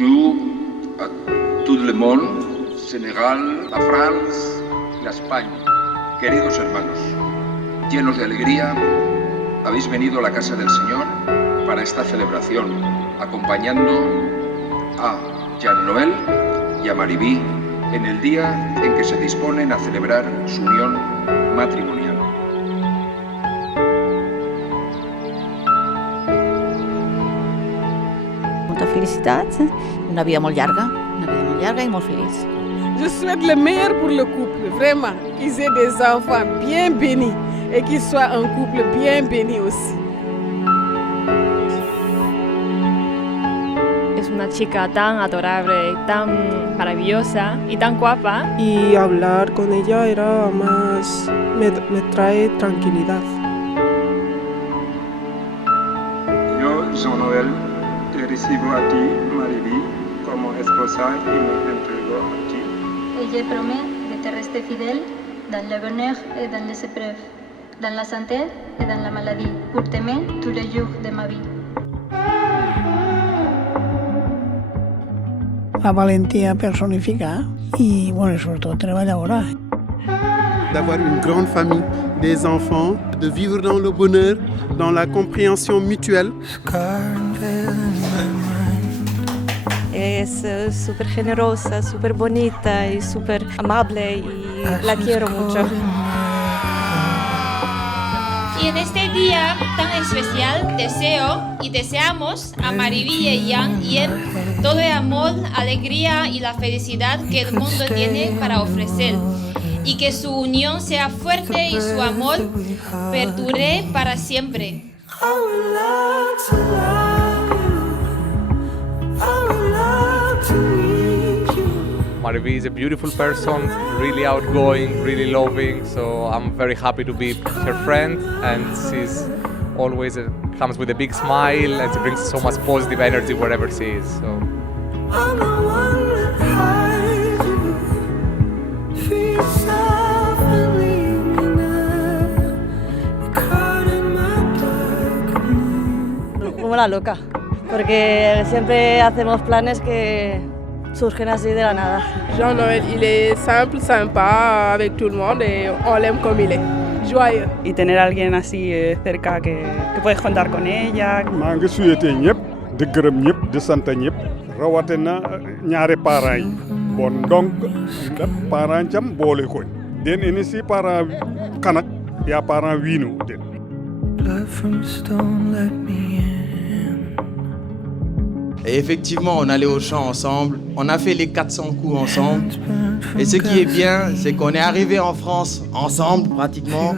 Bonjour a tout le monde, Senegal, la France, la España. Queridos hermanos, llenos de alegría, habéis venido a la casa del Señor para esta celebración, acompañando a Jean-Noël y a Maribí en el día en que se disponen a celebrar su unión matrimonial. Molta felicitat, una vida molt llarga i molt feliç. Je souhaite le meilleur pour le couple, vraiment, qu'ils aient des enfants bien bénis et qu'ils soient un couple bien béni aussi. Es una chica tan adorable, tan maravillosa y tan guapa. Y hablar con ella era más, me trae tranquilidad. Yo, Jean-Noël, te recibo a ti, Maribí, como esposa y me entrego a ti. Et je promets de te rester fidèle dans le bonheur et dans les épreuves, dans la santé et dans la maladie, pour t'aimer tous les jours de ma vie. La valentia personificada y, bueno, sobre todo treballadora. D'avoir une grande famille, des enfants, de vivre dans le bonheur, dans la compréhension mutuelle. Es súper generosa, súper bonita y súper amable y la quiero mucho. Y en este día tan especial deseo y deseamos a Maribí y Jan todo el amor, alegría y la felicidad que el mundo tiene para ofrecer. Y que su unión sea fuerte y su amor perdure para siempre. Maribí is a beautiful person, really outgoing, really loving, so I'm very happy to be her friend, and she's always comes with a big smile and she brings so much positive energy wherever she is. So. Como la loca, porque siempre hacemos planes que surgen así de la nada. Jean-Noël, il est simple, sympa avec tout le monde et on l'aime comme il est. Joyeux. Y tener a alguien así cerca que puedes contar con ella. maa ngi souhaité ñëpp di gërëm ñëpp di sant ñëpp rawatina ñaari parents yi bon donc parents jam boole ko den ini si parents kanak ya parents wiinu den. Et effectivement, on allait au champ ensemble, on a fait les 400 coups ensemble. Et ce qui est bien, c'est qu'on est arrivé en France ensemble, pratiquement.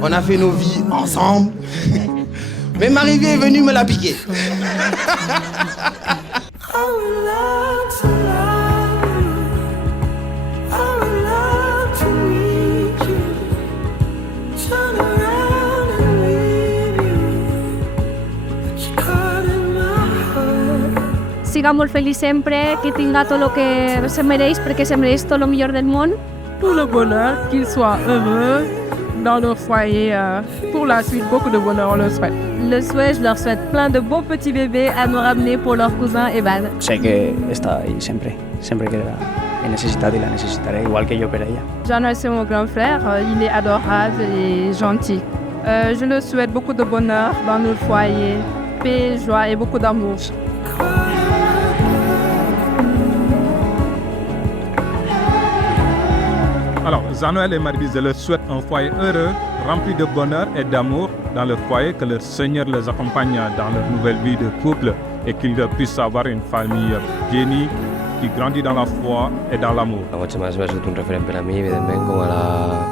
On a fait nos vies ensemble. Mais Maribí est venue me la piquer. Siga molt feliç sempre, que tinga tot el que se mereix, perquè se mereix tot el millor del món. Tout le bonheur, qu'ils soient heureux dans leur foyer. Pour la suite, beaucoup de bonheur, on leur souhaite. Je leur souhaite plein de beaux petits bébés à nous ramener pour leur cousin Evan. Sé que está ahí siempre que la he necesitado y la necesitaré, igual que yo para ella. Jean-Noël, c'est mon grand frère, il est adorable et gentil. Je leur souhaite beaucoup de bonheur dans notre foyer, paix, joie et beaucoup d'amour. Alors, Jean-Noël et Maribí, je leur souhaite un foyer heureux, rempli de bonheur et d'amour dans leur foyer, que leur Seigneur les accompagne dans leur nouvelle vie de couple et qu'ils puissent avoir une famille bénie qui grandit dans la foi et dans l'amour. La Guatemala va ser un referent per a mi, evidentment, com a la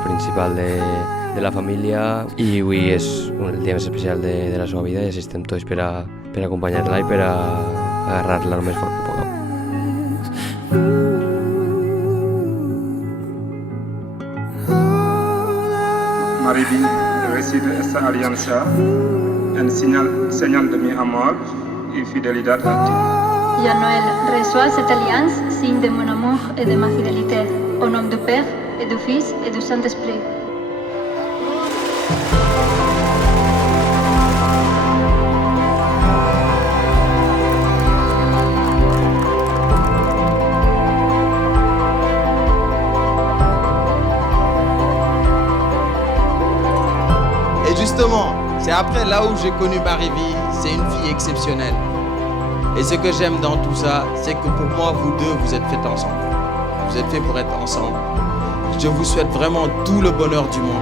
principal de la família, i avui és el dia més especial de la seva vida i així estem tots per acompanyar-la i per agarrar-la el més fort que puguem. Maribí, recibe esta alianza en señal de mi amor y fidelidad a ti. Jean-Noël, reçois cette alliance, signe de mon amour et de ma fidélité, au nom du Père et du Fils et du Saint-Esprit. Justement, c'est après là où j'ai connu Marie-Vie, c'est une fille exceptionnelle. Et ce que j'aime dans tout ça, c'est que pour moi, vous deux, vous êtes faits ensemble. Vous êtes faits pour être ensemble. Je vous souhaite vraiment tout le bonheur du monde.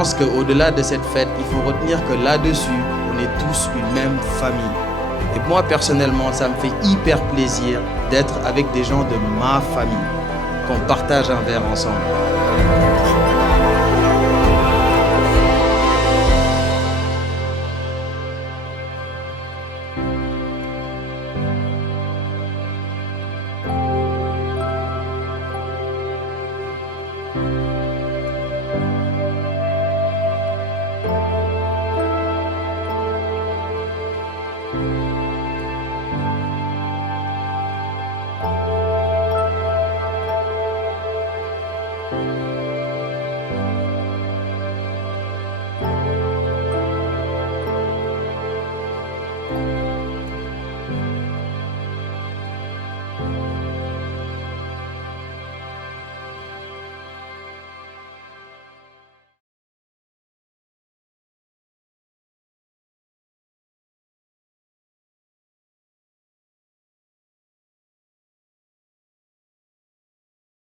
Je pense qu'au-delà de cette fête, il faut retenir que là-dessus, on est tous une même famille. Et moi, personnellement, ça me fait hyper plaisir d'être avec des gens de ma famille, qu'on partage un verre ensemble.